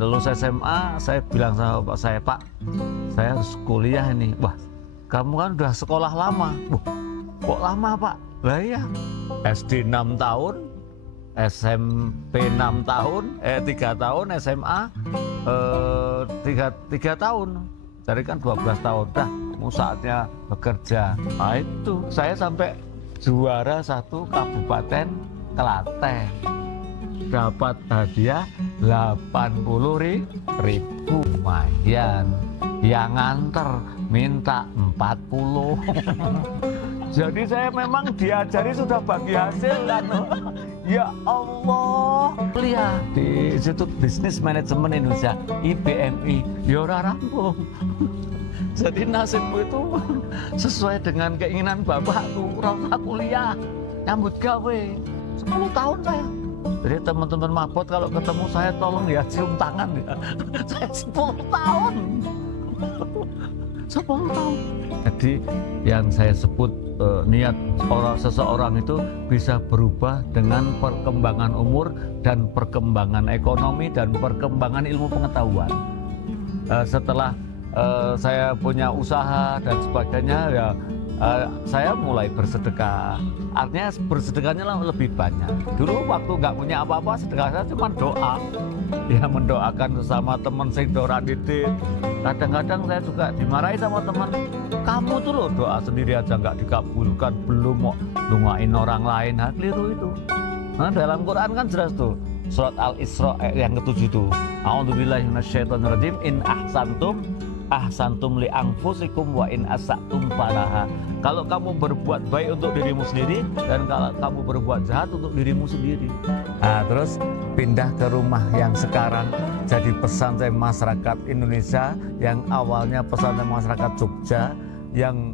lulus SMA, saya bilang sama bapak saya, Pak, saya harus kuliah ini. Wah, kamu kan udah sekolah lama. Kok lama, Pak? Lah iya, SD 6 tahun, SMP 6 tahun, 3 tahun, SMA 3 tahun. Jadi kan 12 tahun. Dah, kamu saatnya bekerja. Nah itu, saya sampai juara 1 Kabupaten Klaten. Dapat hadiah 80.000. Lumayan. Yang nganter minta 40. Jadi saya memang diajari sudah bagi hasil kan. Ya Allah. Kuliah di Institut Bisnis Manajemen Indonesia, IBMI. Ya ora rampung. Jadi nasibku itu sesuai dengan keinginan bapak tuh. Ora kuliah, nyambut gawe. 10 tahun saya. Jadi teman-teman mabot kalau ketemu saya tolong ya cium tangan ya. Saya 10 tahun. 10 tahun. Jadi yang saya sebut niat seseorang itu bisa berubah dengan perkembangan umur dan perkembangan ekonomi dan perkembangan ilmu pengetahuan. Setelah saya punya usaha dan sebagainya ya, saya mulai bersedekah. Artinya bersedekahnya lebih banyak. Dulu waktu nggak punya apa-apa, sedekah saya cuma doa. Ya mendoakan sesama teman sing ora didik. Kadang-kadang saya juga dimarahi sama teman. Kamu tuh loh doa sendiri aja nggak dikabulkan, belum mau doain orang lain. Nah, keliru itu. Nah, dalam Quran kan jelas tuh. Surat Al-Isra yang ke-7 tuh. A'udzubillahi minasyaitonirrajim. In ahsantum li anfusikum wa in asa'tum falaha. Kalau kamu berbuat baik untuk dirimu sendiri dan kalau kamu berbuat jahat untuk dirimu sendiri. Nah, terus pindah ke rumah yang sekarang jadi pesantren masyarakat Indonesia, yang awalnya pesantren masyarakat Jogja, yang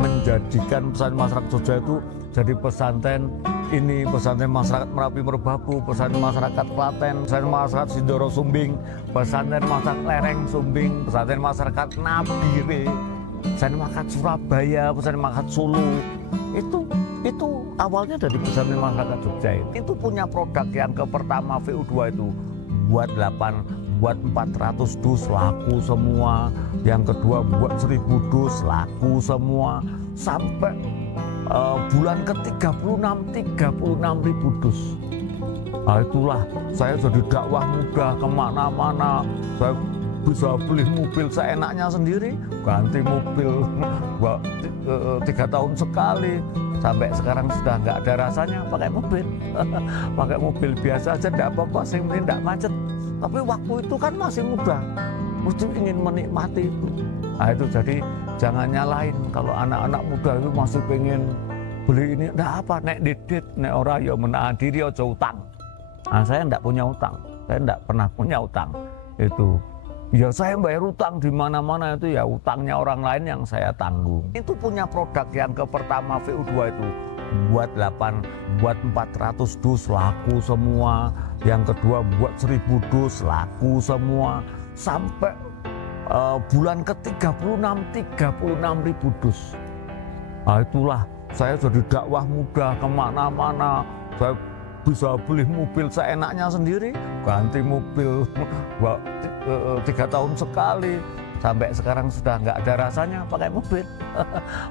menjadikan pesantren masyarakat Jogja itu jadi pesantren ini, pesantren masyarakat Merapi Merbabu, pesantren masyarakat Klaten, pesantren masyarakat Sindoro Sumbing, pesantren masyarakat Lereng Sumbing, pesantren masyarakat Nabire, pesantren masyarakat Surabaya, pesantren masyarakat Solo. Itu awalnya dari pesantren masyarakat Jogja. Itu punya produk yang pertama VU2 itu buat 400 dus laku semua, yang kedua buat 1000 dus laku semua, sampai bulan ke-36 ribu dus. Nah, itulah saya jadi dakwah mudah kemana-mana. Saya bisa beli mobil seenaknya sendiri, ganti mobil 3 tahun sekali. Sampai sekarang sudah nggak ada rasanya pakai mobil. Pakai mobil biasa aja nggak apa-apa, sing penting nggak macet. Tapi waktu itu kan masih muda, mesti ingin menikmati itu. Nah itu jadi jangan nyalain kalau anak-anak muda itu masih pengen beli ini. Nggak apa, nek didit, nek ora ya menahan diri aja utang. Nah saya nggak punya utang, saya nggak pernah punya utang. Itu ya saya bayar utang di mana-mana, itu ya utangnya orang lain yang saya tanggung. Itu punya produk yang pertama VU2 itu buat 400 dus laku semua, yang kedua buat 1000 dus laku semua, sampai bulan ke-36 ribu dus. Nah itulah saya jadi dakwah mudah kemana-mana. Saya bisa beli mobil seenaknya sendiri, ganti mobil 3 tahun sekali. Sampai sekarang sudah nggak ada rasanya pakai mobil.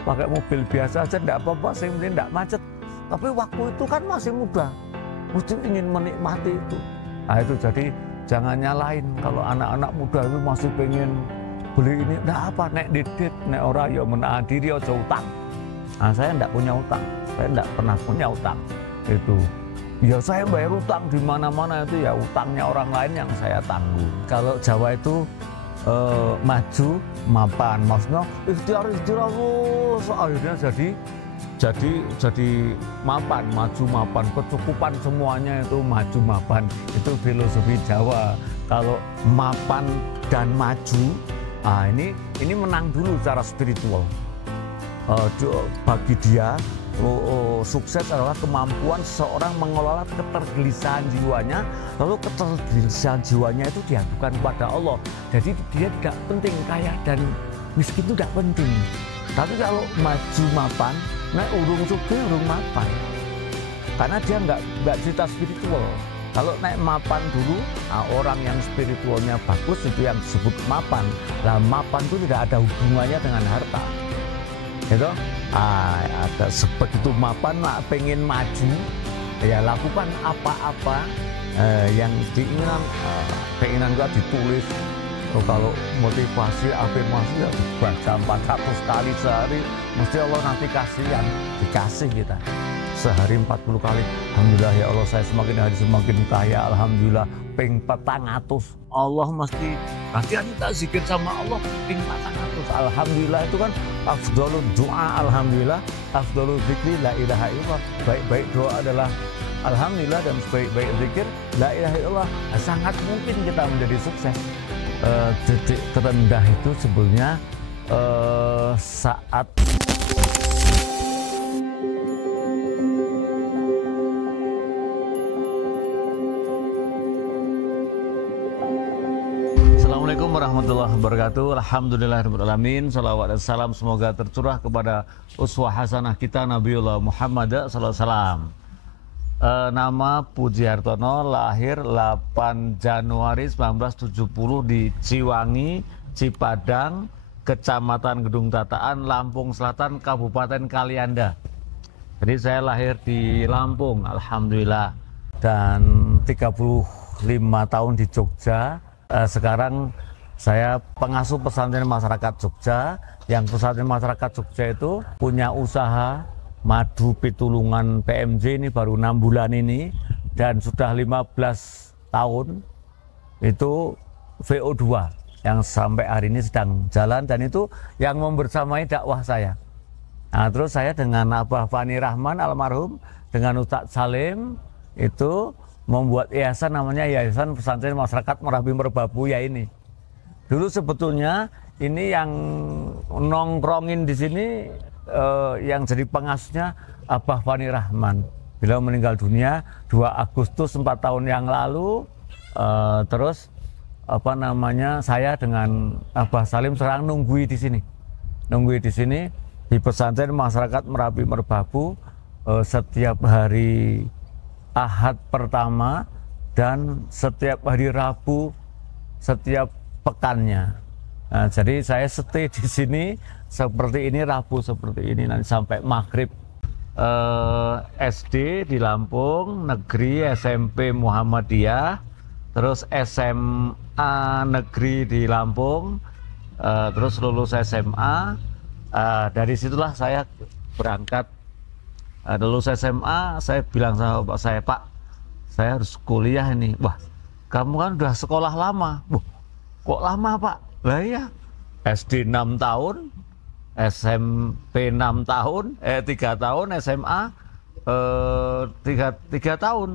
Pakai mobil biasa aja nggak apa-apa, sing penting nggak macet. Tapi waktu itu kan masih muda, mesti ingin menikmati itu. Nah itu jadi jangan nyalain kalau anak-anak muda itu masih pengen beli ini. Nggak apa, nek didit, nek ora ya menahan diri aja utang. Nah saya nggak punya utang, saya nggak pernah punya utang. Itu ya saya bayar utang di mana-mana, itu ya utangnya orang lain yang saya tanggung. Kalau Jawa itu maju mapan, maksudnya ikhtiar terus akhirnya jadi mapan, maju mapan, kecukupan semuanya itu maju mapan. Itu filosofi Jawa. Kalau mapan dan maju, nah ini menang dulu secara spiritual. Bagi dia sukses adalah kemampuan seseorang mengelola ketergelisahan jiwanya, lalu ketergelisahan jiwanya itu diadukan kepada Allah. Jadi dia tidak penting kaya dan miskin, itu tidak penting. Tapi kalau maju mapan, nah urung sugih urung mapan, karena dia nggak cerita spiritual. Kalau naik mapan dulu, orang yang spiritualnya bagus itu yang disebut mapan. Nah, mapan itu tidak ada hubungannya dengan harta. Gitu? Ada sebegitu mapan, pengen maju, ya lakukan apa-apa yang keinginan gua ditulis. Kalau motivasi, afirmasi ya baca 400 kali sehari, mesti Allah nanti dikasih kita. Sehari 40 kali, alhamdulillah ya Allah, saya semakin hari semakin kaya, alhamdulillah. Ping 400, Allah mesti kita zikir sama Allah ping 400, alhamdulillah. Itu kan afdhalul doa, alhamdulillah, afdhalul zikri la ilaha illallah. Baik-baik doa adalah alhamdulillah, dan sebaik-baik zikir la ilaha illallah. Sangat mungkin kita menjadi sukses. Titik terendah itu sebenarnya saat Assalamualaikum warahmatullahi wabarakatuh. Alhamdulillahirrahmanirrahim. Salawat dan salam semoga tercurah kepada uswah hasanah kita Nabiullah Muhammad sallallahu alaihi wasallam. Nama Puji Hartono, lahir 8 Januari 1970 di Ciwangi, Cipadang, Kecamatan Gedung Tataan, Lampung Selatan, Kabupaten Kalianda. Jadi saya lahir di Lampung, alhamdulillah. Dan 35 tahun di Jogja. Sekarang saya pengasuh pesantren masyarakat Jogja. Yang pesantren masyarakat Jogja itu punya usaha madu pitulungan PMJ, ini baru 6 bulan ini, dan sudah 15 tahun itu VO2 yang sampai hari ini sedang jalan, dan itu yang membersamai dakwah saya. Nah, terus saya dengan Abah Fani Rahman almarhum, dengan Ustadz Salim itu membuat yayasan namanya Yayasan Pesantren Masyarakat Merapi Merbabu ya ini. Dulu sebetulnya ini yang nongkrongin di sini, yang jadi pengasuhnya Abah Fani Rahman. Beliau meninggal dunia 2 Agustus 4 tahun yang lalu. Terus saya dengan Abah Salim sekarang nunggui di sini di pesantren masyarakat Merapi Merbabu, setiap hari Ahad pertama dan setiap hari Rabu setiap pekannya. Nah, jadi saya stay di sini seperti ini, Rabu seperti ini, nanti sampai maghrib. SD di Lampung, negeri, SMP Muhammadiyah, terus SMA negeri di Lampung, terus lulus SMA. Dari situlah saya berangkat. Lulus SMA, saya bilang sama bapak saya, Pak, saya harus kuliah ini. Wah, kamu kan udah sekolah lama. Wah, kok lama Pak? Lah iya, SD 6 tahun, SMP 6 tahun, 3 tahun, SMA 3 tahun.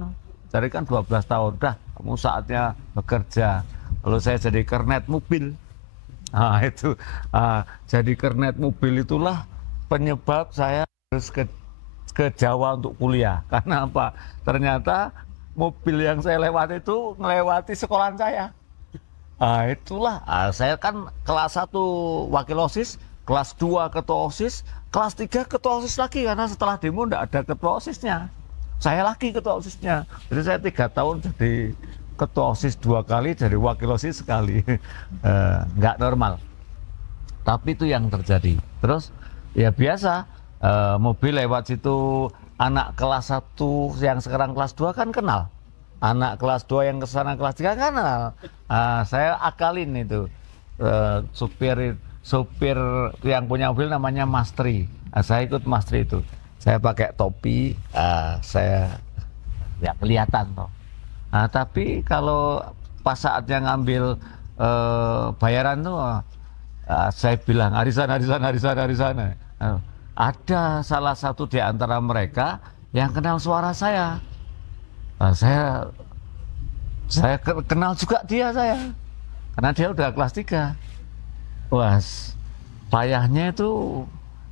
Jadi kan 12 tahun. Dah, kamu saatnya bekerja. Lalu saya jadi kernet mobil. Nah itu, jadi kernet mobil itulah penyebab saya harus ke Jawa untuk kuliah. Karena apa? Ternyata mobil yang saya lewati itu melewati sekolahan saya. Nah itulah, saya kan kelas 1 wakil OSIS, kelas 2 ketua OSIS, kelas 3 ketua OSIS lagi, karena setelah demo tidak ada ketua OSISnya. Saya lagi ketua OSISnya. Jadi saya 3 tahun jadi ketua OSIS 2 kali, jadi wakil OSIS sekali. Nggak normal. Tapi itu yang terjadi. Terus ya biasa, mobil lewat situ, anak kelas 1 yang sekarang kelas 2 kan kenal. Anak kelas 2 yang kesana kelas 3 kan kenal. Saya akalin itu, supir yang punya mobil namanya Mas Tri. Saya ikut Mas Tri itu. Saya pakai topi, saya ya kelihatan toh. Tapi kalau pas saatnya ngambil bayaran tuh, saya bilang hari sana. Ada salah satu di antara mereka yang kenal suara saya. Saya kenal juga dia karena dia udah kelas 3. Wah, payahnya itu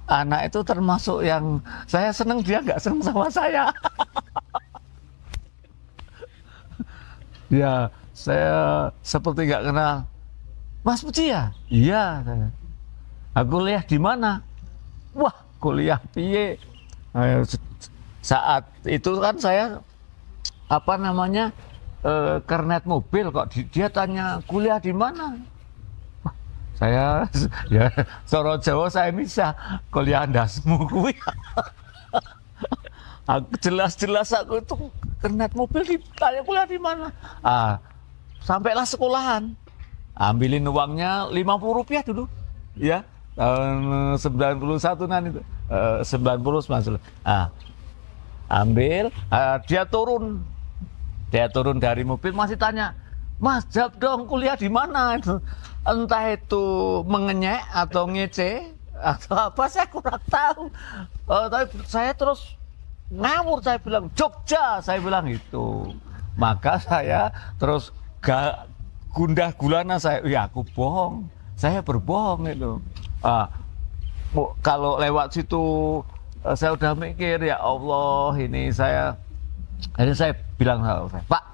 anak itu termasuk yang saya seneng, dia nggak seneng sama saya. Ya, saya seperti nggak kenal. Mas Puji ya? Iya. Aku kuliah di mana? Wah, kuliah piye? Saat itu kan saya kernet mobil kok dia tanya kuliah di mana. Wah, saya ya Soro Jawa saya bisa kuliah ndasmu kuwi. Jelas-jelas aku itu kernet mobil ditanya kuliah di mana. Sampailah sekolahan, ambilin uangnya Rp50 dulu, ya tahun 91 itu 90 masalah. Ambil, dia turun dari mobil masih tanya, Mas jawab dong kuliah di mana itu, entah itu mengenyek atau ngece atau apa saya kurang tahu. Tapi saya terus ngawur, saya bilang Jogja, saya bilang itu. Maka saya terus gundah gulana, ya aku bohong, saya berbohong itu. Kalau lewat situ saya udah mikir, ya Allah ini saya bilang, Pak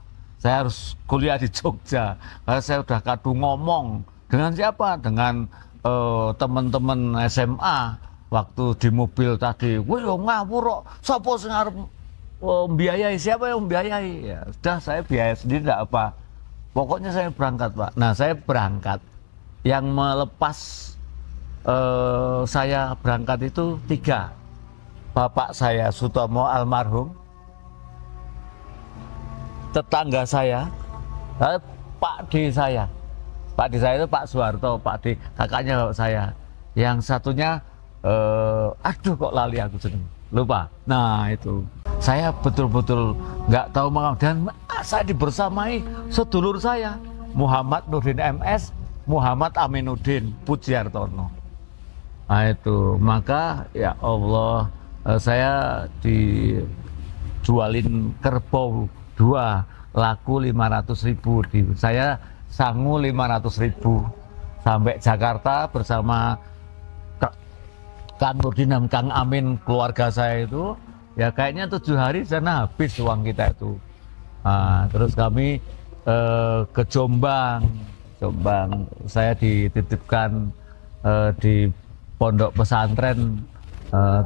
saya harus kuliah di Jogja, karena saya udah kadung ngomong dengan siapa, dengan teman-teman SMA. Waktu di mobil tadi, wih ngawur kok, siapa sing arep membiayai, siapa yang membiayai? Ya sudah, saya biaya sendiri tidak apa. Pokoknya saya berangkat, Pak. Nah, saya berangkat. Yang melepas saya berangkat itu 3. Bapak saya Sutomo almarhum, tetangga saya, Pak D saya. Pak D saya itu Pak Soeharto, Pak D kakaknya bapak saya. Yang satunya aduh kok lali aku seneng, lupa. Nah itu saya betul-betul nggak tahu mengapa, dan saya dibersamai sedulur saya Muhammad Nurdin MS, Muhammad Aminuddin Pujiartono. Nah itu, maka ya Allah, saya dijualin kerbau 2 laku 500.000, saya sangu 500.000 sampai Jakarta bersama Kang Nurdin dan Kang Amin, keluarga saya itu. Ya kayaknya 7 hari sana habis uang kita itu. Terus kami ke Jombang. Saya dititipkan di pondok pesantren,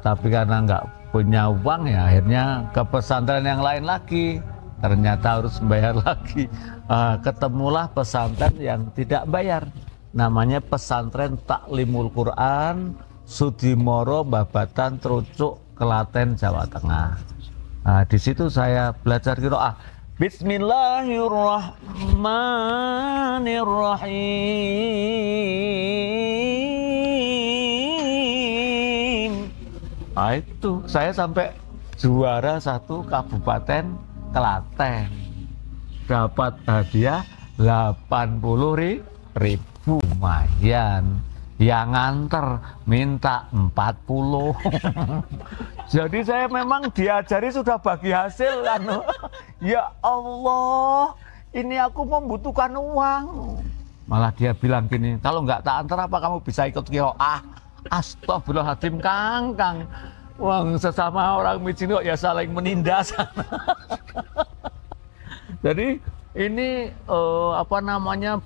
tapi karena nggak punya uang ya akhirnya ke pesantren yang lain lagi. Ternyata harus bayar lagi. Ketemulah pesantren yang tidak bayar, namanya Pesantren Taklimul Quran Sudimoro Babatan Trucuk, Klaten, Jawa Tengah. Di situ saya belajar qiraah. Bismillahirrahmanirrahim. Itu saya sampai juara 1 Kabupaten Klaten. Dapat hadiah 80.000, lumayan. Yang nganter minta 40. Jadi saya memang diajari sudah bagi hasil kan. Ya Allah, ini aku membutuhkan uang. Malah dia bilang gini, kalau nggak tak antar apa kamu bisa ikut qiraah? Astagfirullahaladzim, Kang. Uang sesama orang miskin kok ya saling menindas. Jadi ini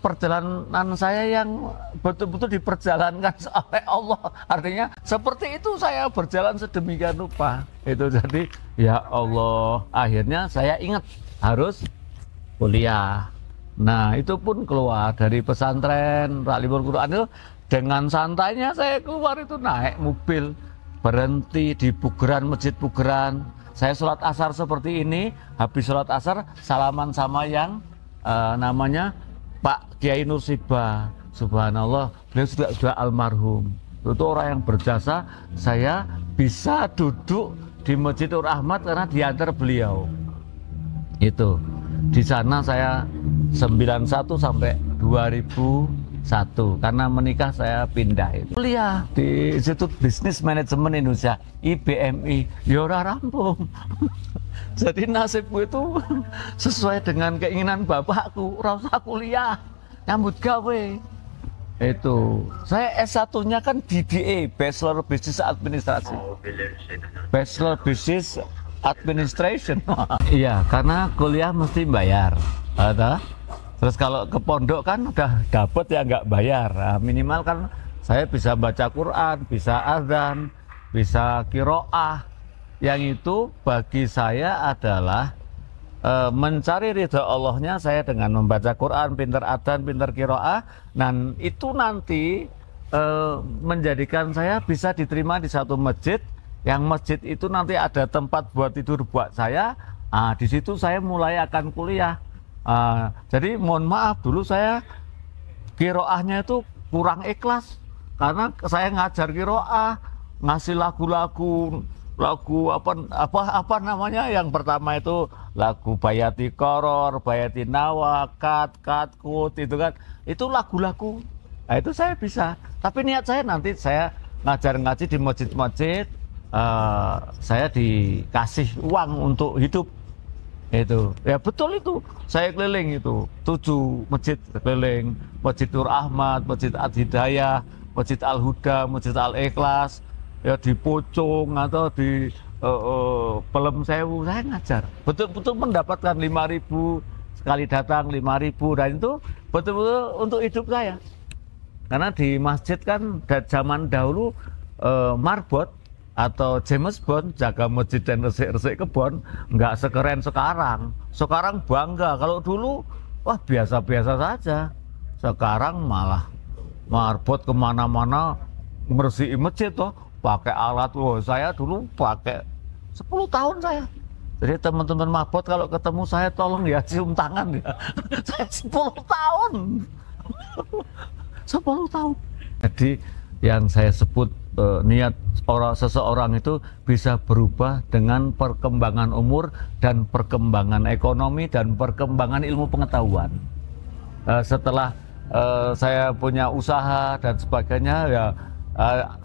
perjalanan saya yang betul-betul diperjalankan oleh Allah. Artinya seperti itu saya berjalan sedemikian rupa. Itu jadi ya Allah, akhirnya saya ingat harus kuliah. Nah itu pun keluar dari pesantren Taklimul Quran itu dengan santainya saya keluar itu, naik mobil, berhenti di pugeran, masjid pugeran. Saya sholat asar seperti ini, habis sholat asar salaman sama yang namanya Pak Kiai Nursiba. Subhanallah, beliau sudah almarhum. Itu orang yang berjasa. Saya bisa duduk di Masjidil Rahmat karena diantar beliau. Itu di sana saya 91 sampai 2001, karena menikah saya pindah itu. Kuliah di Institut Bisnis Manajemen Indonesia, IBMI, ya ora rampung. Jadi nasibku itu sesuai dengan keinginan bapakku, ora usah kuliah, nyambut gawe. Itu saya S1-nya kan BBA, Bachelor Business Administration. Bachelor Business Administration. Iya, karena kuliah mesti bayar. Terus kalau ke pondok kan udah dapet ya nggak bayar. Minimal kan saya bisa baca Quran, bisa azan, bisa qiraah. Yang itu bagi saya adalah mencari ridha Allahnya saya dengan membaca Quran, pinter adzan, pinter qiraah, dan itu nanti menjadikan saya bisa diterima di satu masjid, yang masjid itu nanti ada tempat buat tidur buat saya. Di situ saya mulai akan kuliah. Jadi mohon maaf, dulu saya qiraahnya itu kurang ikhlas karena saya ngajar qiraah, ngasih lagu apa namanya, yang pertama itu lagu Bayati Koror, Bayati Nawa, Kut itu kan, itu lagu-lagu. Nah, itu saya bisa. Tapi niat saya nanti saya ngaji di masjid-masjid, saya dikasih uang untuk hidup. Itu ya betul, itu saya keliling itu 7 masjid keliling, Masjid Nur Ahmad, Masjid Ad-Hidayah, Masjid Al-Huda, Masjid Al-Ikhlas, ya di Pocong atau di Pelem Sewu saya ngajar, betul-betul mendapatkan 5.000 sekali datang, 5.000, dan itu betul-betul untuk hidup saya. Karena di masjid kan zaman dahulu marbot atau James Bond jaga masjid dan resik-resik kebon nggak sekeren sekarang. Sekarang bangga, kalau dulu wah biasa-biasa saja. Sekarang malah marbot kemana-mana bersihin masjid toh, pakai alat. Loh, saya dulu pakai 10 tahun saya. Jadi teman-teman marbot kalau ketemu saya tolong ya cium tangan ya. Saya 10 tahun. 10 tahun. Jadi yang saya sebut niat seseorang itu bisa berubah dengan perkembangan umur dan perkembangan ekonomi dan perkembangan ilmu pengetahuan. Setelah saya punya usaha dan sebagainya, ya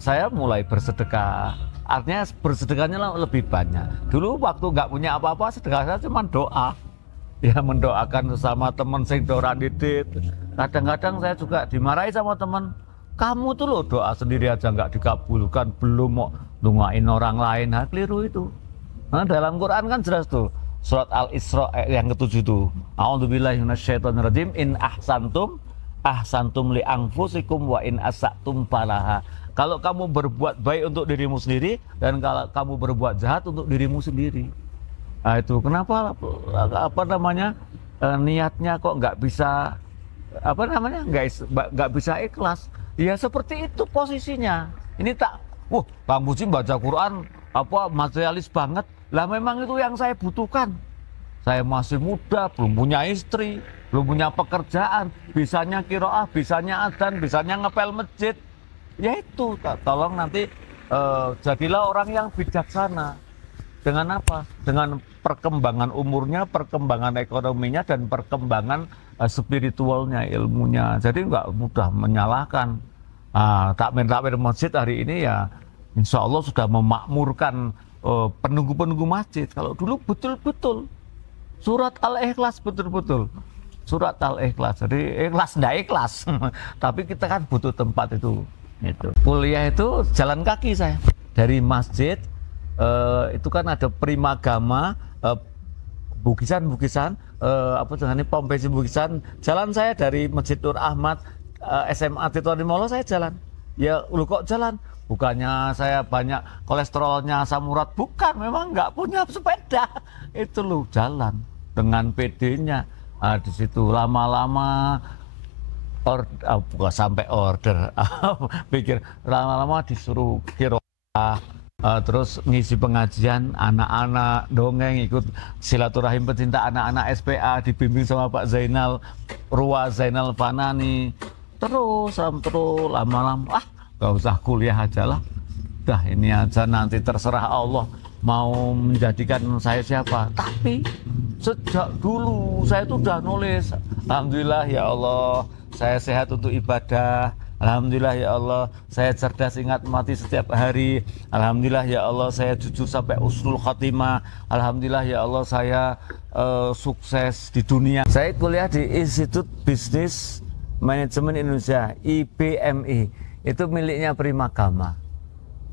saya mulai bersedekah. Artinya bersedekahnya lebih banyak. Dulu waktu nggak punya apa-apa, sedekah saya cuma doa. Ya mendoakan sesama teman sing ora didit. Kadang-kadang saya juga dimarahi sama teman. Kamu tuh loh doa sendiri aja nggak dikabulkan, belum mau dungain orang lain. Nah, keliru itu. Nah, dalam Quran kan jelas tuh, surat Al-Isra yang ke-7 tuh. A'udzubillahi minasyaitonirrajim, in ahsantum li anfusikum wa in asa'tum falaha. Kalau kamu berbuat baik untuk dirimu sendiri, dan kalau kamu berbuat jahat untuk dirimu sendiri. Nah, itu kenapa niatnya kok nggak bisa nggak bisa ikhlas. Ya seperti itu posisinya. Ini Bang Musim baca Quran materialis banget. Lah memang itu yang saya butuhkan. Saya masih muda, belum punya istri, belum punya pekerjaan, bisanya qiraah, bisanya adzan, bisanya ngepel masjid. Ya itu, tolong nanti jadilah orang yang bijaksana. Dengan apa? Dengan perkembangan umurnya, perkembangan ekonominya, dan perkembangan spiritualnya, ilmunya. Jadi nggak mudah menyalahkan. Takmir masjid hari ini ya insya Allah sudah memakmurkan penunggu-penunggu masjid. Kalau dulu betul-betul surat Al-Ikhlas, betul-betul surat Al-Ikhlas. Jadi ikhlas ndak ikhlas. Tapi kita kan butuh tempat itu. Kuliah itu jalan kaki saya dari masjid. Itu kan ada Primagama, Bukisan, pom bensin Bukisan. Jalan saya dari Masjid Nur Ahmad, SMA Tirtonimolo saya jalan. Ya lu kok jalan? Bukannya saya banyak kolesterolnya asam urat, bukan, memang nggak punya sepeda. Itu lu jalan dengan PD-nya. Di situ lama-lama bukan sampai order, pikir lama-lama disuruh qiraah. Terus ngisi pengajian anak-anak, dongeng, ikut silaturahim pecinta anak-anak SPA, dibimbing sama Pak Zainal Fanani. Terus lama-lama gak usah kuliah aja lah, dah ini aja, nanti terserah Allah mau menjadikan saya siapa. Tapi sejak dulu saya tuh udah nulis, alhamdulillah ya Allah saya sehat untuk ibadah. Alhamdulillah ya Allah, saya cerdas, ingat mati setiap hari. Alhamdulillah ya Allah, saya jujur sampai husnul khotimah. Alhamdulillah ya Allah, saya sukses di dunia. Saya kuliah di Institut Bisnis Manajemen Indonesia, IBMI. Itu miliknya Primagama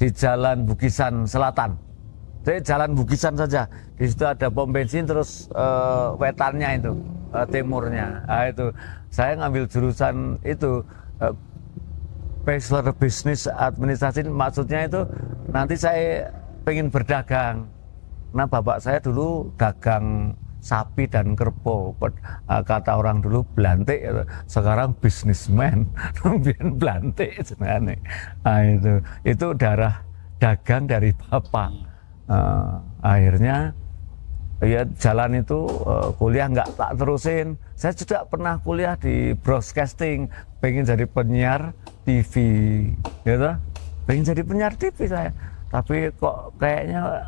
di Jalan Bukisan Selatan. Jadi Jalan Bukisan saja. Di situ ada pom bensin, terus wetannya itu, timurnya. Nah, itu saya ngambil jurusan itu. Bachelor Business Administrasi, maksudnya itu nanti saya pengen berdagang. Nah bapak saya dulu dagang sapi dan kerbau. Kata orang dulu belantik, sekarang bisnismen, biar belantik sebenarnya. Nah, itu darah dagang dari bapak. Akhirnya ya jalan itu, kuliah nggak tak terusin. Saya juga pernah kuliah di broadcasting, pengen jadi penyiar TV, gitu. Pengen jadi penyiar TV saya, tapi kok kayaknya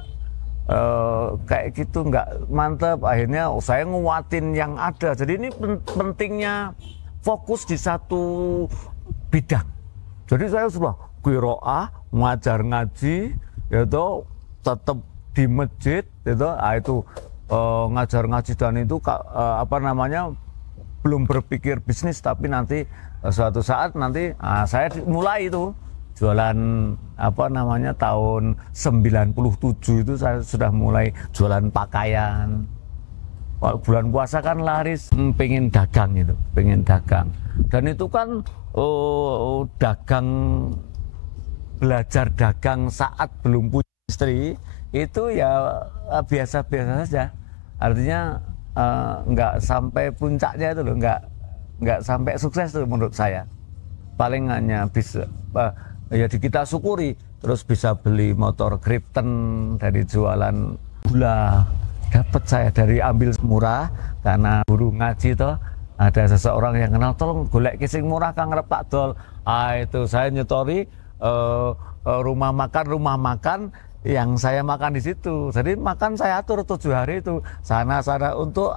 kayak gitu nggak mantep. Akhirnya saya nguatin yang ada. Jadi ini pentingnya fokus di satu bidang. Jadi saya sudah qiraah, ngajar ngaji, itu tetap di masjid, itu ngajar ngaji, dan itu belum berpikir bisnis, tapi nanti suatu saat nanti saya mulai itu jualan tahun 97 itu saya sudah mulai jualan pakaian. Bulan puasa kan laris, pengen dagang itu, pengen dagang. Dan itu kan dagang, belajar dagang saat belum punya istri itu ya biasa-biasa saja. Artinya nggak sampai puncaknya itu loh, nggak sampai sukses itu menurut saya. Paling hanya bisa ya kita syukuri, terus bisa beli motor Krypton dari jualan gula, dapat saya dari ambil murah karena guru ngaji toh. Ada seseorang yang kenal, tolong golek kising murah kang ngarep tak dol. Itu saya nyetori rumah makan yang saya makan di situ. Jadi makan saya atur 7 hari itu sana untuk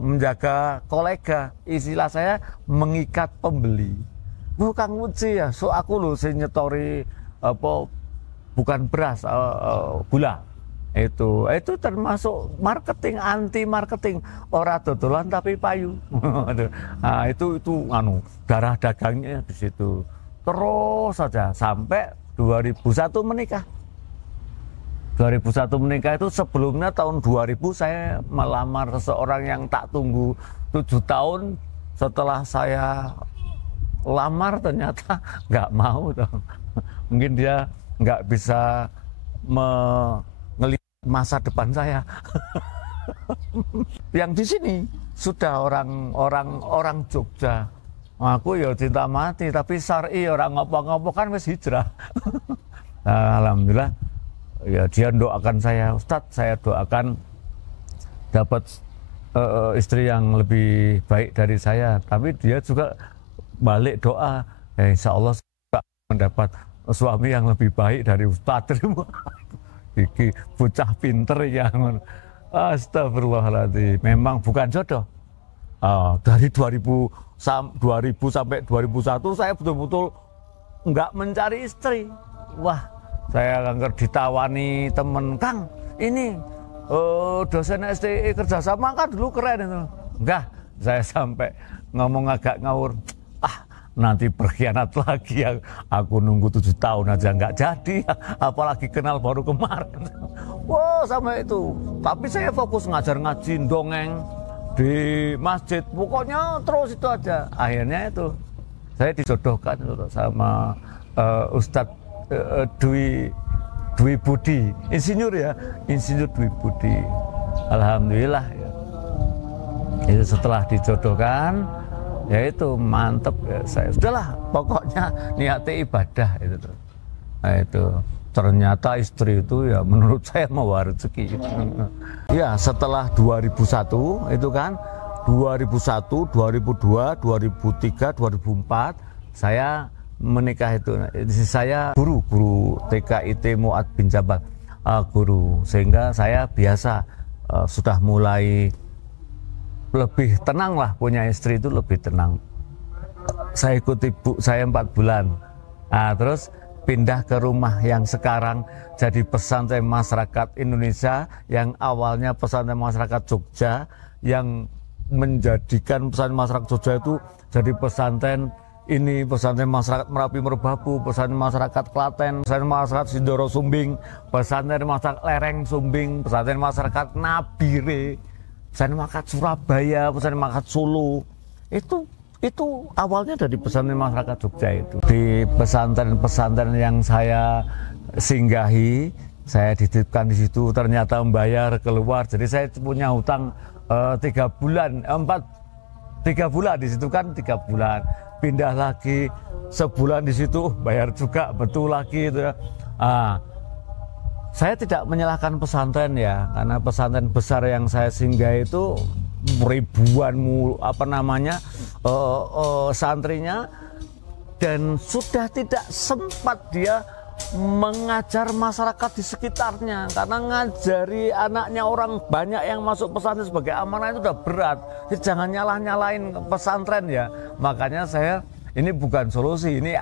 menjaga kolega. Istilah saya mengikat pembeli. Bukan nguci ya, so aku loh saya nyetori bukan beras, gula. Itu termasuk marketing, anti marketing, ora dodolan tapi payu. Nah, itu darah dagangnya di situ. Terus saja sampai 2001 menikah. 2001 menikah itu, sebelumnya tahun 2000 saya melamar seseorang yang tak tunggu 7 tahun. Setelah saya lamar ternyata nggak mau dong. Mungkin dia nggak bisa melihat masa depan saya. Yang di sini sudah orang Jogja. Aku ya cinta mati, tapi syar'i orang ngopo-ngopo kan wis hijrah. Nah, alhamdulillah ya dia doakan saya, Ustadz, saya doakan dapat istri yang lebih baik dari saya. Tapi dia juga balik doa, insya Allah mendapat suami yang lebih baik dari Ustadz. Iki bocah pinter yang astagfirullahaladzim, memang bukan jodoh. Dari 2000 sampai 2001 saya betul-betul nggak mencari istri. Wah, saya ditawani temen, Kang, ini dosen STI kerjasama kan dulu keren itu. Enggak, saya sampai ngomong agak ngawur. Nanti berkhianat lagi ya, aku nunggu 7 tahun aja nggak jadi, apalagi kenal baru kemarin. Wah, sampai itu. Tapi saya fokus ngajar ngaji, dongeng di masjid, pokoknya terus itu aja. Akhirnya itu saya dijodohkan sama Ustadz Dwi Budi, insinyur ya, Insinyur Dwi Budi. Alhamdulillah ya. Itu setelah dijodohkan, ya itu mantep ya, saya sudahlah pokoknya niatnya ibadah itu tuh. Nah, itu ternyata istri itu ya menurut saya membawa rezeki. Ya setelah 2001 itu kan, 2001, 2002, 2003, 2004 saya menikah itu. Saya guru TKIT Mu'ad bin Jabal, guru, sehingga saya biasa sudah mulai lebih tenang lah, punya istri itu lebih tenang. Saya ikut ibu saya 4 bulan. Nah, terus pindah ke rumah yang sekarang jadi pesantren masyarakat Indonesia, yang awalnya pesantren masyarakat Jogja, yang menjadikan pesantren masyarakat Jogja itu jadi pesantren ini, pesantren masyarakat Merapi Merbabu, pesantren masyarakat Klaten, pesantren masyarakat Sindoro Sumbing, pesantren masyarakat Lereng Sumbing, pesantren masyarakat Nabire, pesantren masyarakat Surabaya, pesantren masyarakat Solo. Itu awalnya dari pesantren masyarakat Jogja itu. Di pesantren-pesantren yang saya singgahi, Saya dititipkan di situ, ternyata membayar keluar. Jadi saya punya hutang 3 bulan, 3 bulan di situ kan 3 bulan. Pindah lagi sebulan di situ, bayar juga betul lagi itu ya. Saya tidak menyalahkan pesantren ya, karena pesantren besar yang saya singgah itu ribuan santrinya, dan sudah tidak sempat dia mengajar masyarakat di sekitarnya, karena ngajari anaknya orang banyak yang masuk pesantren sebagai amanah itu udah berat. Jadi jangan nyalahin pesantren ya. Makanya saya, ini bukan solusi, ini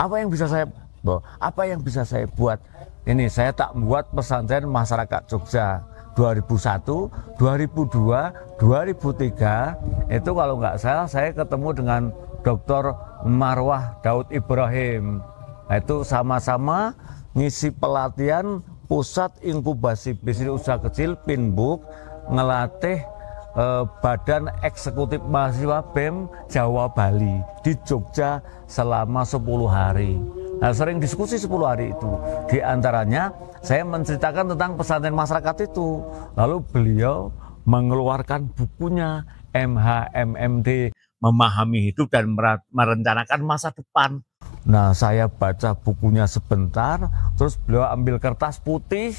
apa yang bisa saya buat. Ini saya tak buat pesantren masyarakat Jogja 2001, 2002, 2003 itu kalau nggak salah saya ketemu dengan Dr. Marwah Daud Ibrahim. Nah, itu sama-sama ngisi pelatihan Pusat Inkubasi Bisnis Usaha Kecil Pinbuk, ngelatih Badan Eksekutif Mahasiswa BEM Jawa Bali di Jogja selama 10 hari. Nah, sering diskusi 10 hari itu. Di antaranya saya menceritakan tentang pesantren masyarakat itu. Lalu beliau mengeluarkan bukunya MHMMD, Memahami Hidup dan Merencanakan Masa Depan. Nah, saya baca bukunya sebentar, terus beliau ambil kertas putih,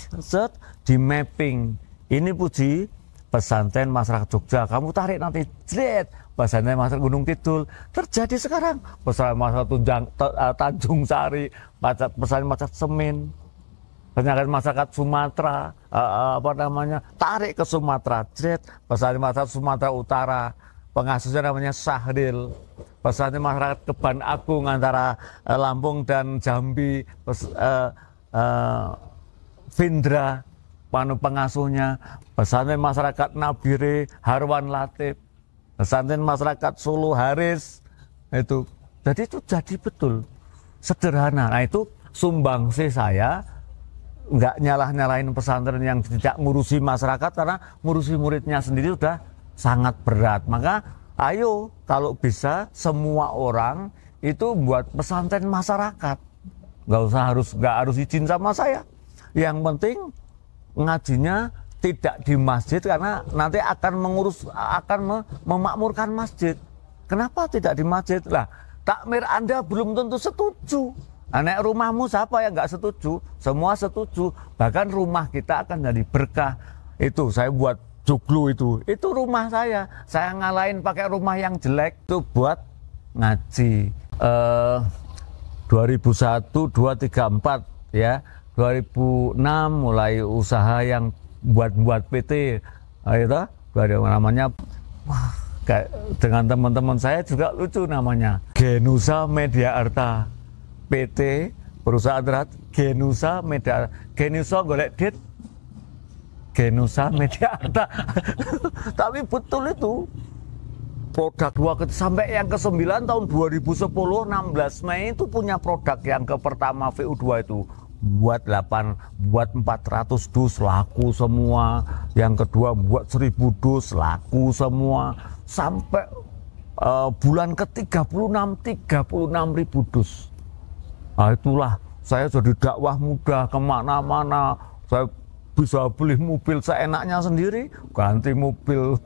di mapping. Ini Puji, pesantren masyarakat Jogja, kamu tarik nanti, jret, pesantren masyarakat Gunung Kidul. Terjadi sekarang, pesantren masyarakat Tanjung Sari, pesantren masyarakat Semin, pesantren masyarakat Sumatera, tarik ke Sumatera, jret, pesantren masyarakat Sumatera Utara, pengasuhnya namanya Sahril. Pesantren masyarakat Keban Agung antara Lampung dan Jambi, Vindra pengasuhnya, pesantren masyarakat Nabire Harwan Latif, pesantren masyarakat Solo Haris itu. Jadi itu jadi betul sederhana. Nah, itu sumbangsi saya, nggak nyalahin pesantren yang tidak ngurusi masyarakat, karena ngurusi muridnya sendiri sudah sangat berat. Maka ayo kalau bisa semua orang itu buat pesantren masyarakat. Nggak harus izin sama saya. Yang penting ngajinya tidak di masjid, karena nanti akan memakmurkan masjid. Kenapa tidak di masjid? Lah, takmir Anda belum tentu setuju. Anak rumahmu siapa yang nggak setuju? Semua setuju. Bahkan rumah kita akan jadi berkah. Itu saya buat joglo itu rumah saya ngalahin pakai rumah yang jelek itu buat ngaji. 2001, 2, 3, 4 ya, 2006 mulai usaha yang buat PT itu namanya, dengan teman-teman saya juga lucu namanya, Genusa Media Arta PT, perusahaan terhad Genusa Media, Genusa golek dit, Genusa Media Arta. Tapi betul itu produk sampai yang ke-9 tahun 2010, 16 Mei itu punya produk yang pertama VU2 itu buat 400 dus laku semua, yang kedua buat 1000 dus laku semua, sampai bulan ke-36 36.000 dus. Nah, itulah saya jadi dakwah mudah kemana-mana. Saya bisa beli mobil seenaknya sendiri, ganti mobil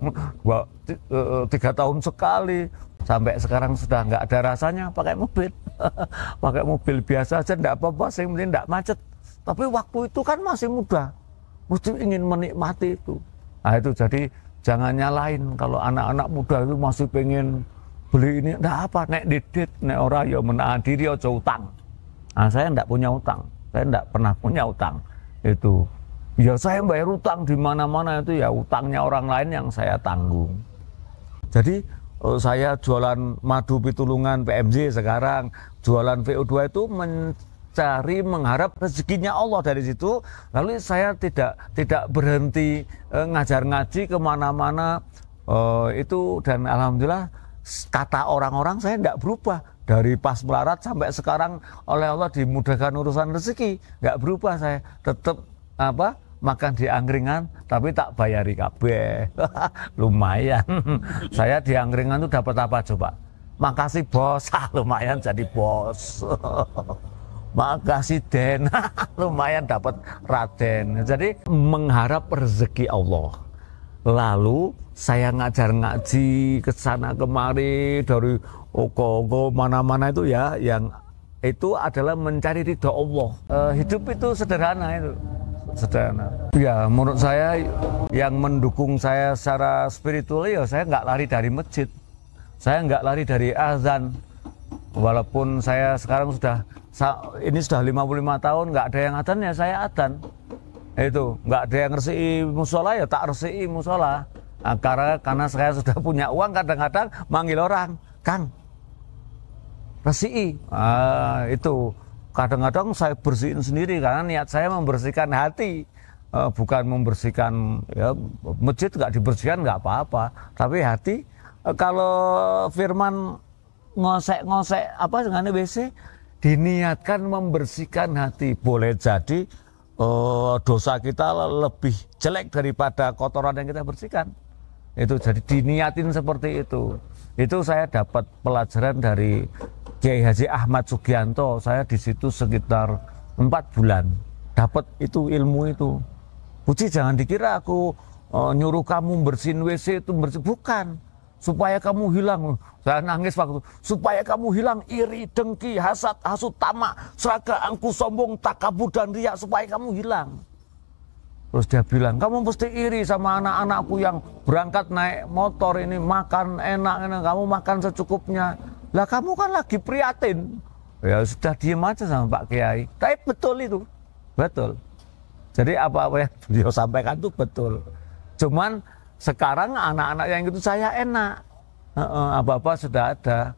3 tahun sekali. Sampai sekarang sudah nggak ada rasanya pakai mobil. Pakai mobil biasa aja nggak apa-apa, yang penting nggak macet. Tapi waktu itu kan masih muda, mesti ingin menikmati itu. Nah itu, jadi jangan nyalain kalau anak-anak muda itu masih pengen beli ini, nggak apa, nek didit, nek ora ya menahan diri aja utang. Nah, saya nggak punya utang, saya nggak pernah punya utang itu. Ya saya bayar utang di mana-mana itu ya utangnya orang lain yang saya tanggung. Jadi saya jualan madu pitulungan PMJ sekarang, jualan VO2 itu mencari, mengharap rezekinya Allah dari situ. Lalu saya tidak berhenti ngajar ngaji kemana-mana itu, dan alhamdulillah kata orang-orang saya tidak berubah. Dari pas melarat sampai sekarang oleh Allah dimudahkan urusan rezeki, nggak berubah saya, tetap makan di angkringan tapi tak bayari kabeh. Lumayan. Saya di angkringan itu dapat apa coba? Makasih bos. Lumayan jadi bos. makasih Den. Lumayan dapat Raden. Jadi mengharap rezeki Allah. Lalu saya ngajar ngaji ke sana kemari dari oko mana-mana itu ya, yang itu adalah mencari ridho Allah. Hidup itu sederhana itu. Sederhana. Ya, menurut saya yang mendukung saya secara spiritual ya saya nggak lari dari masjid. Saya nggak lari dari azan. Walaupun saya sekarang sudah 55 tahun nggak ada yang adzan ya saya adzan. Itu nggak ada yang resiki musola ya tak resiki musola. Nah, karena saya sudah punya uang, kadang-kadang manggil orang, Kang, resiki. Itu kadang-kadang saya bersihin sendiri karena niat saya membersihkan hati, bukan membersihkan ya, masjid nggak dibersihkan nggak apa-apa, tapi hati. Kalau firman ngosek-ngosek apa dengan WC, diniatkan membersihkan hati. Boleh jadi dosa kita lebih jelek daripada kotoran yang kita bersihkan. Itu jadi diniatin seperti itu. Itu saya dapat pelajaran dari Kiai Haji Ahmad Sugianto. Saya di situ sekitar 4 bulan dapat itu ilmu itu. Puji, jangan dikira aku nyuruh kamu bersihin WC itu bersih, bukan. Supaya kamu hilang, saya nangis waktu, supaya kamu hilang iri, dengki, hasad, hasut, tamak, seraga, angku, sombong, takabur dan riak, supaya kamu hilang. Terus dia bilang, kamu mesti iri sama anak-anakku yang berangkat naik motor ini, makan enak, kamu makan secukupnya. Lah kamu kan lagi prihatin. Ya sudah diem aja sama Pak Kiai. Tapi betul itu, betul. Jadi apa-apa yang beliau sampaikan itu betul. Cuman sekarang anak-anak yang itu saya enak, apa-apa sudah ada,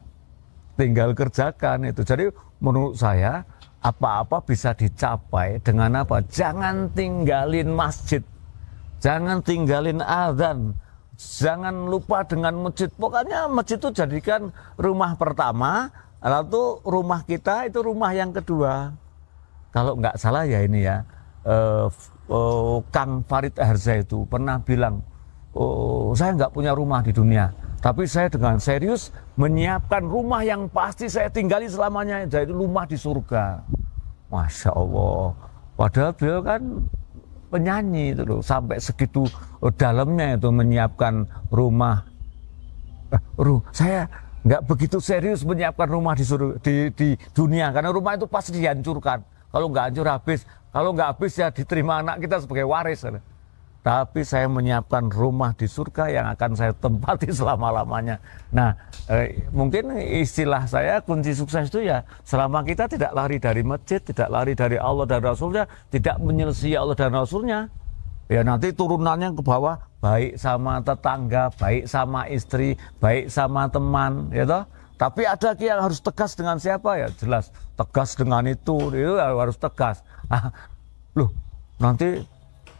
tinggal kerjakan itu. Jadi menurut saya apa-apa bisa dicapai dengan apa? Jangan tinggalin masjid, jangan tinggalin azan, jangan lupa dengan masjid. Pokoknya masjid itu jadikan rumah pertama, lalu rumah kita itu rumah yang kedua. Kalau nggak salah ya ini ya, Kang Farid Harza itu pernah bilang, saya nggak punya rumah di dunia, tapi saya dengan serius menyiapkan rumah yang pasti saya tinggali selamanya, yaitu rumah di surga. Masya Allah. Padahal beliau kan penyanyi itu loh, sampai segitu dalamnya itu menyiapkan rumah. Saya nggak begitu serius menyiapkan rumah di dunia, karena rumah itu pasti dihancurkan. Kalau nggak hancur habis, kalau nggak habis ya diterima anak kita sebagai waris. Tapi saya menyiapkan rumah di surga yang akan saya tempati selama-lamanya. Nah, mungkin istilah saya kunci sukses itu ya, selama kita tidak lari dari masjid, tidak lari dari Allah dan Rasulnya, tidak menyelesaikan Allah dan Rasulnya, ya nanti turunannya ke bawah, baik sama tetangga, baik sama istri, baik sama teman, ya toh. Tapi ada yang harus tegas dengan siapa ya, jelas tegas dengan itu harus tegas. Loh, nanti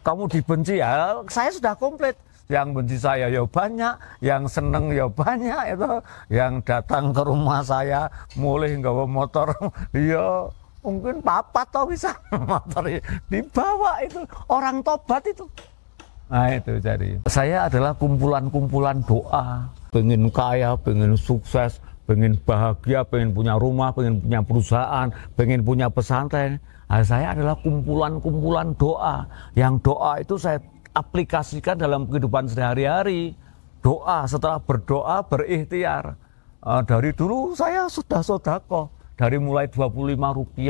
kamu dibenci ya, saya sudah komplit. Yang benci saya ya banyak, yang seneng ya banyak itu, yang datang ke rumah saya mulai nggawa motor, ya mungkin papat atau bisa motor dibawa itu orang tobat itu. Nah itu jadi saya adalah kumpulan-kumpulan doa, pengen kaya, pengen sukses, pengen bahagia, pengen punya rumah, pengen punya perusahaan, pengen punya pesantren. Nah, saya adalah kumpulan-kumpulan doa. Yang doa itu saya aplikasikan dalam kehidupan sehari-hari. Doa, setelah berdoa berikhtiar. Dari dulu saya sudah sodako. Dari mulai Rp25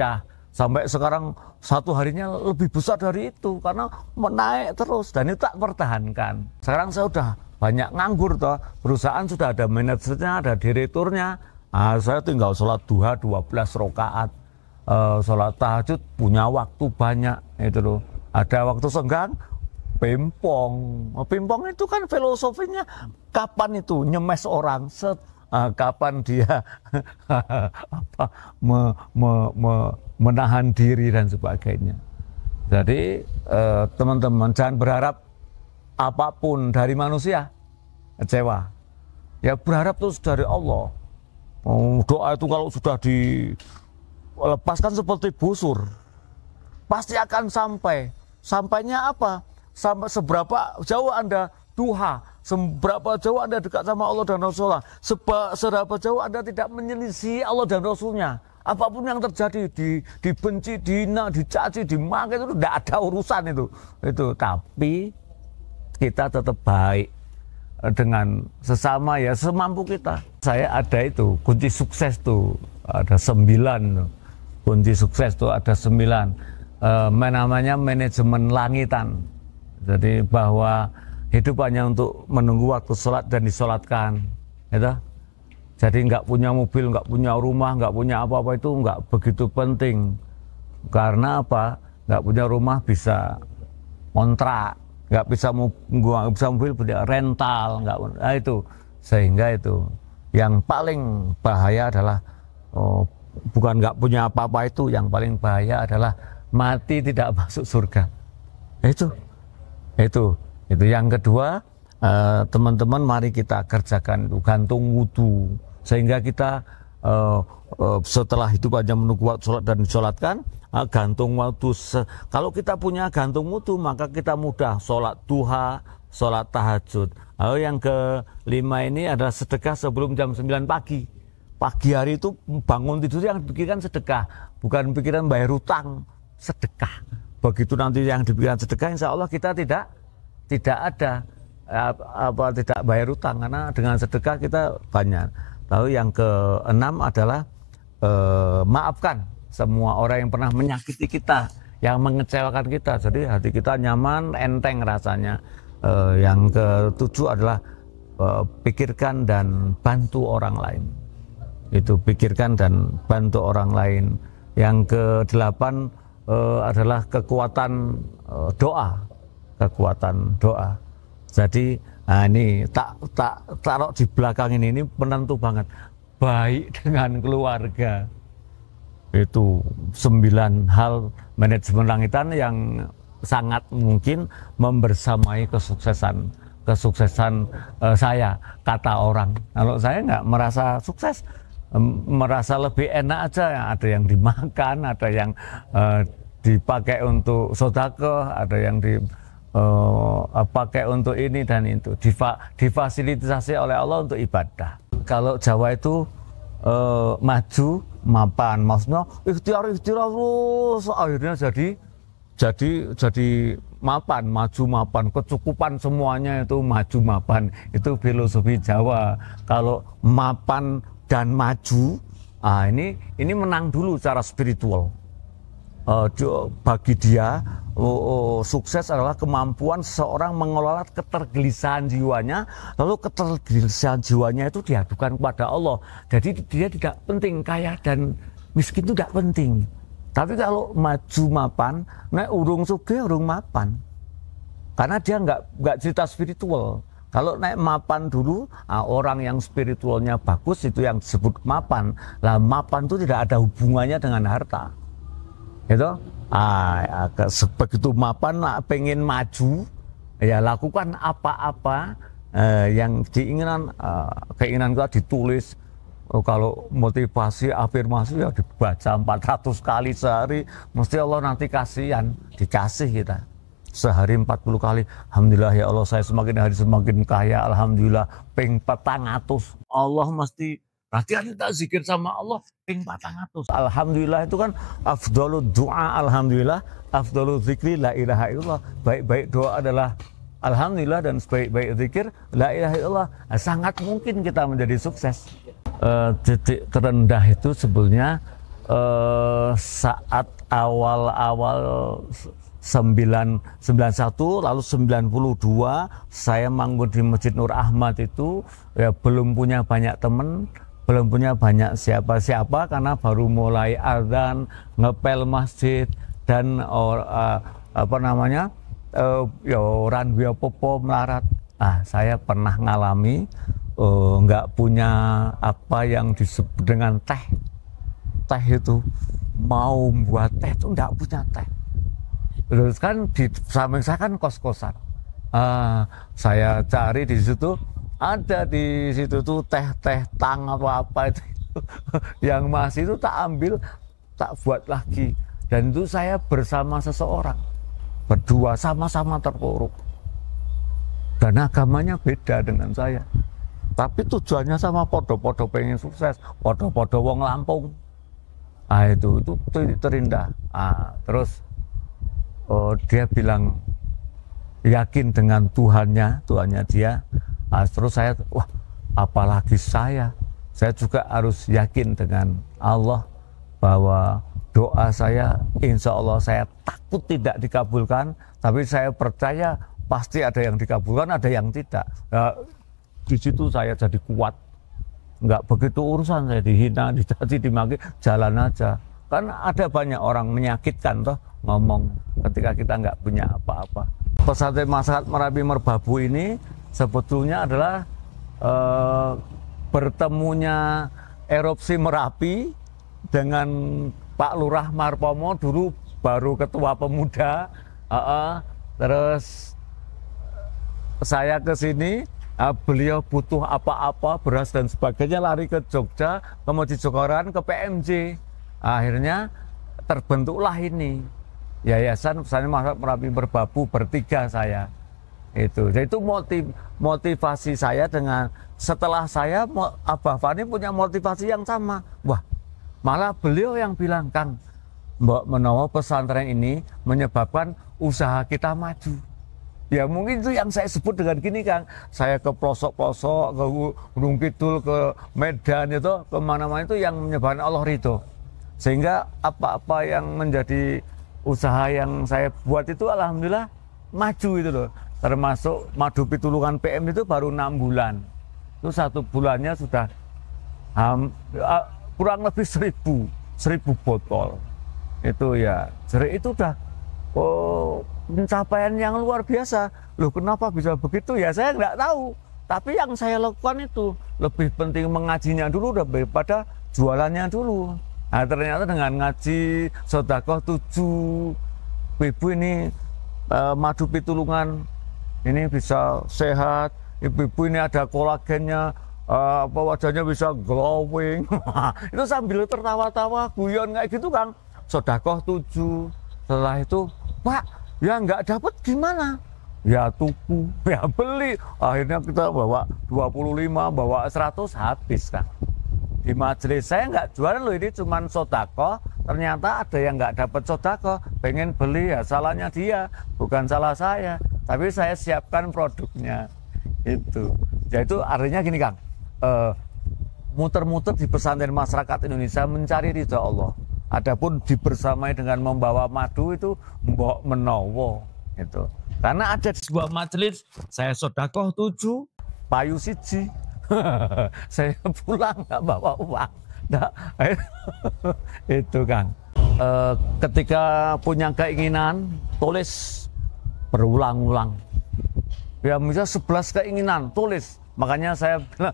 sampai sekarang satu harinya lebih besar dari itu. Karena menaik terus dan itu tak pertahankan. Sekarang saya sudah banyak nganggur toh. Perusahaan sudah ada manajernya, ada direkturnya. Nah, saya tinggal sholat duha 12 rakaat. Sholat tahajud punya waktu banyak itu loh. Ada waktu senggang pimpong. Pimpong itu kan filosofinya kapan itu nyemes orang, kapan dia menahan diri dan sebagainya. Jadi teman-teman jangan berharap apapun dari manusia, kecewa. Ya berharap terus dari Allah. Doa itu kalau sudah lepaskan seperti busur, pasti akan sampai. Sampainya apa? Sampai seberapa jauh Anda duha, seberapa jauh Anda dekat sama Allah dan Rasulullah, seberapa jauh Anda tidak menyelisih Allah dan Rasulnya, apapun yang terjadi, dibenci, dihina, dicaci, dimaki, itu tidak ada urusan itu. Tapi kita tetap baik dengan sesama ya semampu kita. Saya ada itu kunci sukses tuh ada 9. Kunci sukses tuh ada 9. Namanya manajemen langitan. Jadi bahwa hidup hanya untuk menunggu waktu sholat dan disolatkan, gitu. Jadi nggak punya mobil, nggak punya rumah, nggak punya apa-apa itu nggak begitu penting. Karena apa? Nggak punya rumah bisa kontrak. Nggak bisa mobil punya rental, nah itu. Sehingga itu yang paling bahaya adalah bukan nggak punya apa-apa, itu yang paling bahaya adalah mati tidak masuk surga. Itu yang kedua. Teman-teman, mari kita kerjakan itu gantung wudu, sehingga kita setelah itu hanya menunggu waktu sholat dan disolatkan. Gantung waktu, kalau kita punya gantung wudu maka kita mudah sholat duha, sholat tahajud. Lalu yang kelima ini adalah sedekah sebelum jam 9 pagi. Pagi hari itu bangun tidur yang dipikirkan sedekah, bukan pikiran bayar utang, sedekah. Begitu nanti yang dipikirkan sedekah, insya Allah kita tidak ada tidak bayar utang, karena dengan sedekah kita banyak. Lalu yang keenam adalah maafkan semua orang yang pernah menyakiti kita, yang mengecewakan kita. Jadi hati kita nyaman, enteng rasanya. Yang ketujuh adalah pikirkan dan bantu orang lain. Itu pikirkan dan bantu orang lain. Yang kedelapan adalah kekuatan doa. Kekuatan doa. Jadi ini tak taruh di belakang ini penentu banget. Baik dengan keluarga. Itu 9 hal manajemen langitan yang sangat mungkin membersamai kesuksesan saya, kata orang. Kalau saya nggak merasa sukses, merasa lebih enak aja. Ada yang dimakan, ada yang dipakai untuk sedekah, ada yang dipakai untuk ini dan itu, difasilitasi oleh Allah untuk ibadah. Kalau Jawa itu maju mapan, maksudnya ikhtiar terus, akhirnya jadi mapan, maju mapan, kecukupan semuanya itu maju mapan. Itu filosofi Jawa. Kalau mapan dan maju, ini menang dulu secara spiritual. Bagi dia sukses adalah kemampuan seseorang mengelola ketergelisahan jiwanya, lalu ketergelisahan jiwanya itu diadukan kepada Allah. Jadi dia tidak penting kaya dan miskin, itu tidak penting. Tapi kalau maju mapan, naik urung sugih urung mapan, karena dia nggak cerita spiritual. Kalau naik mapan dulu, orang yang spiritualnya bagus itu yang disebut mapan. Lah mapan itu tidak ada hubungannya dengan harta. Itu begitu mapan, pengen maju, ya lakukan apa-apa yang keinginan kita ditulis. Kalau motivasi, afirmasi ya dibaca 400 kali sehari, mesti Allah nanti dikasih kita. Sehari 40 kali, alhamdulillah ya Allah, saya semakin hari semakin kaya, alhamdulillah, ping 400. Allah mesti perhatian, kita zikir sama Allah ping 400. Alhamdulillah itu kan afdhalu doa, alhamdulillah, afdhalu zikri la ilaha illallah. Baik-baik doa adalah alhamdulillah, dan sebaik-baik zikir la ilaha illallah. Sangat mungkin kita menjadi sukses. Titik terendah itu sebetulnya saat awal-awal 91 lalu 92 saya manggung di Masjid Nur Ahmad itu, ya belum punya banyak teman, belum punya banyak siapa-siapa, karena baru mulai azan, ngepel masjid, dan ya orang popo melarat. Saya pernah ngalami nggak punya apa yang disebut dengan teh itu, mau buat teh itu nggak punya teh. Terus kan di samping saya kan kos-kosan, saya cari di situ, ada di situ tuh teh tang apa itu yang masih itu tak ambil, tak buat lagi. Dan itu saya bersama seseorang, berdua sama-sama terpuruk, dan agamanya beda dengan saya, tapi tujuannya sama, podo-podo pengen sukses, podo-podo wong Lampung. itu terindah. Terus dia bilang yakin dengan Tuhannya dia. Terus saya, wah apalagi saya juga harus yakin dengan Allah bahwa doa saya insya Allah saya takut tidak dikabulkan, tapi saya percaya pasti ada yang dikabulkan, ada yang tidak. Di situ saya jadi kuat, nggak begitu urusan saya dihina, dicaci, dimaki, jalan aja. Kan ada banyak orang menyakitkan toh ngomong ketika kita nggak punya apa-apa. Pesantren Masyarakat Merapi Merbabu ini sebetulnya adalah bertemunya erupsi Merapi dengan Pak Lurah Marpomo, dulu baru ketua pemuda. Terus saya ke sini, beliau butuh apa-apa, beras dan sebagainya, lari ke Jogja, ke Mojojokeran, ke PMJ. Akhirnya terbentuklah ini Yayasan Pesantren Masyarakat Merapi Merbabu, bertiga saya. Jadi itu motivasi saya. Dengan setelah saya, Abah Fani punya motivasi yang sama. Wah, malah beliau yang bilang, Kang, Mbok menawa pesantren ini menyebabkan usaha kita maju. Ya mungkin itu yang saya sebut dengan gini, Kang. Saya ke pelosok-pelosok, ke Gunung Kidul, ke Medan, itu kemana-mana, itu yang menyebabkan Allah ridho. Sehingga apa-apa yang menjadi usaha yang saya buat itu alhamdulillah maju itu loh. Termasuk Madu Pitulungan PM itu baru 6 bulan. Itu 1 bulannya sudah kurang lebih 1000 botol. Itu ya, jadi itu udah pencapaian yang luar biasa. Loh kenapa bisa begitu ya saya nggak tahu. Tapi yang saya lakukan itu lebih penting mengajinya dulu daripada jualannya dulu. Nah ternyata dengan ngaji sedekah 7 ibu ini Madu Pitulungan ini bisa sehat. Ibu-ibu ini ada kolagennya, wajahnya bisa glowing. Itu sambil tertawa-tawa, guyon kayak gitu, Kang. Sedekah 7. Setelah itu, Pak, ya nggak dapat gimana? Ya tuku, ya beli. Akhirnya kita bawa 25, bawa 100, habis, Kang. Di majelis saya nggak jualan loh, ini cuman sedekah. Ternyata ada yang nggak dapat sedekah, pengen beli, ya salahnya dia, bukan salah saya. Tapi saya siapkan produknya. Itu. Ya itu artinya gini, Kang. Muter-muter di pesantren masyarakat Indonesia mencari ridha Allah. Adapun dibersamai dengan membawa madu itu mbok menowo itu. Karena ada di sebuah majelis saya sedekah 7, payu 1. Saya pulang nggak bawa uang. Nah, itu, Kang. Ketika punya keinginan, tulis berulang-ulang. Ya misal 11 keinginan, tulis. Makanya saya bilang,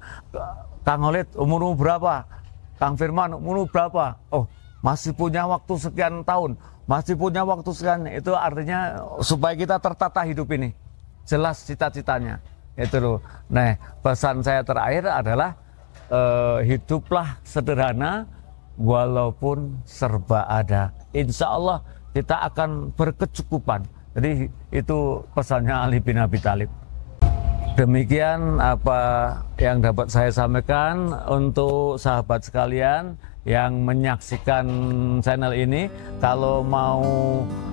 Kang Khalid umurmu berapa? Kang Firman umurmu berapa? Oh, masih punya waktu sekian tahun, masih punya waktu sekian. Itu artinya supaya kita tertata hidup ini, jelas cita-citanya. Itu loh. Nah, pesan saya terakhir adalah hiduplah sederhana walaupun serba ada. Insya Allah kita akan berkecukupan. Jadi itu pesannya Ali bin Abi Thalib. Demikian apa yang dapat saya sampaikan untuk sahabat sekalian yang menyaksikan channel ini. Kalau mau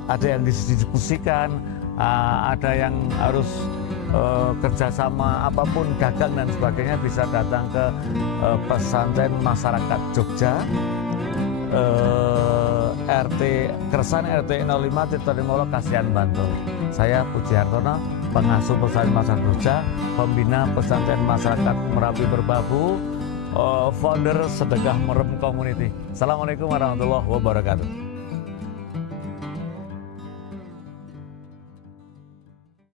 ada yang didiskusikan, ada yang harus kerjasama apapun, dagang dan sebagainya, bisa datang ke pesantren masyarakat Jogja, RT Kersan RT 05 Tirtonimolo Kasihan Bantul. Saya Puji Hartono, pengasuh pesantren masyarakat Jogja, pembina pesantren masyarakat Merapi Merbabu, founder Sedekah Merem Community. Assalamualaikum warahmatullahi wabarakatuh.